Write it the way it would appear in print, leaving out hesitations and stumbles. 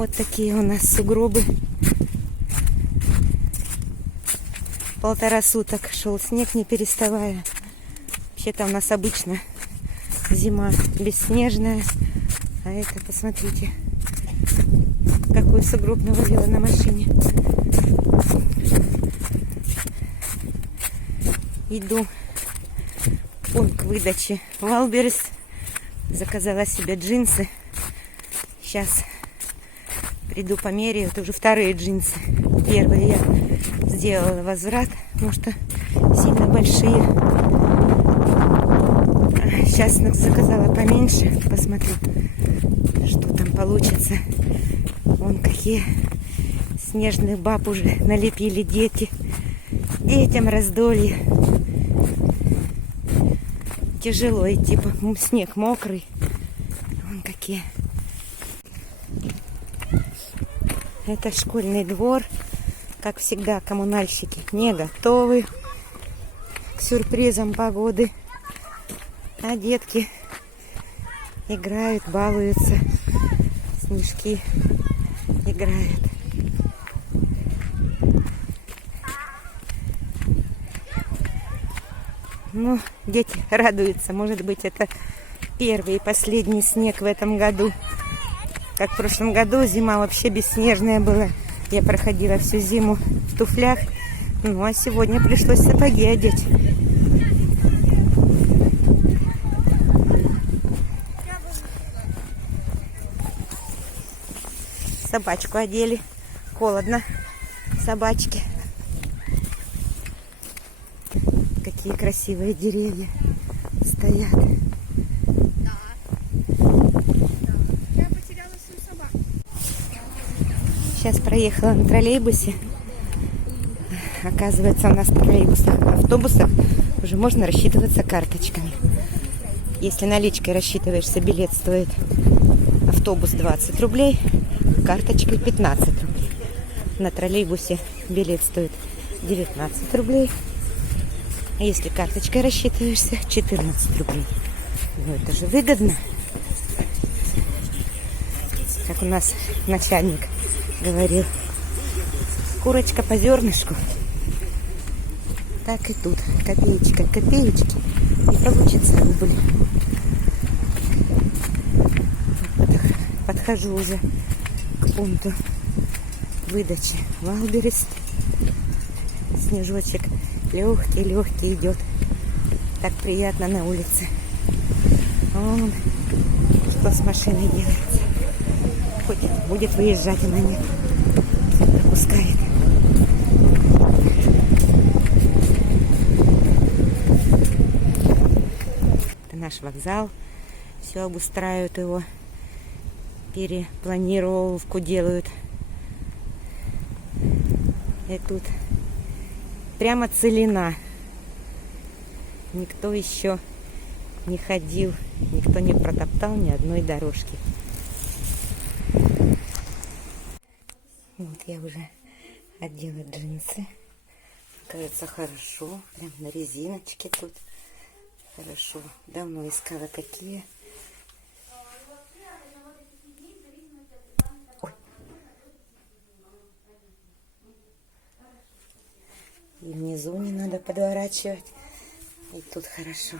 Вот такие у нас сугробы. 1,5 суток шел снег, не переставая. Вообще-то у нас обычно зима бесснежная. А это, посмотрите, какой сугроб навалило на машине. Иду в пункт выдачи Валберес. Заказала себе джинсы. Сейчас приду померяю. Это уже вторые джинсы. Первые я сделала возврат, потому что сильно большие. Сейчас заказала поменьше. Посмотрю, что там получится. Вон какие снежных баб уже налепили дети. Детям раздолье. Тяжело идти, снег мокрый. Вон какие. Это школьный двор. Как всегда, коммунальщики не готовы к сюрпризам погоды. А детки играют, балуются. Снежки играют. Ну, дети радуются. Может быть, это первый и последний снег в этом году. Как в прошлом году зима вообще бесснежная была. Я проходила всю зиму в туфлях. Ну, а сегодня пришлось сапоги одеть. Собачку одели. Холодно. Собачки. Какие красивые деревья стоят. Я потеряла свою собаку. Сейчас проехала на троллейбусе. Оказывается, у нас в троллейбусах, автобусах уже можно рассчитываться карточками. Если наличкой рассчитываешься, билет стоит автобус 20 рублей, карточкой 15 рублей. На троллейбусе билет стоит 19 рублей. А если карточкой рассчитываешься, 14 рублей. Ну, это же выгодно. Как у нас начальник говорил, курочка по зернышку. Так и тут. Копеечка к копеечке. И получится рубль. Подхожу уже к пункту выдачи Валберес. Снежочек легкий идет. Так приятно на улице. Вон, что с машиной делается. Хоть будет выезжать, она нет. Пропускает. Это наш вокзал. Все обустраивают его. Перепланировку делают. И тут прямо целина. Никто еще не ходил, никто не протоптал ни одной дорожки. Вот я уже одела джинсы. Кажется, хорошо. Прям на резиночке тут. Хорошо. Давно искала такие. Ой. И внизу не надо подворачивать. И тут хорошо.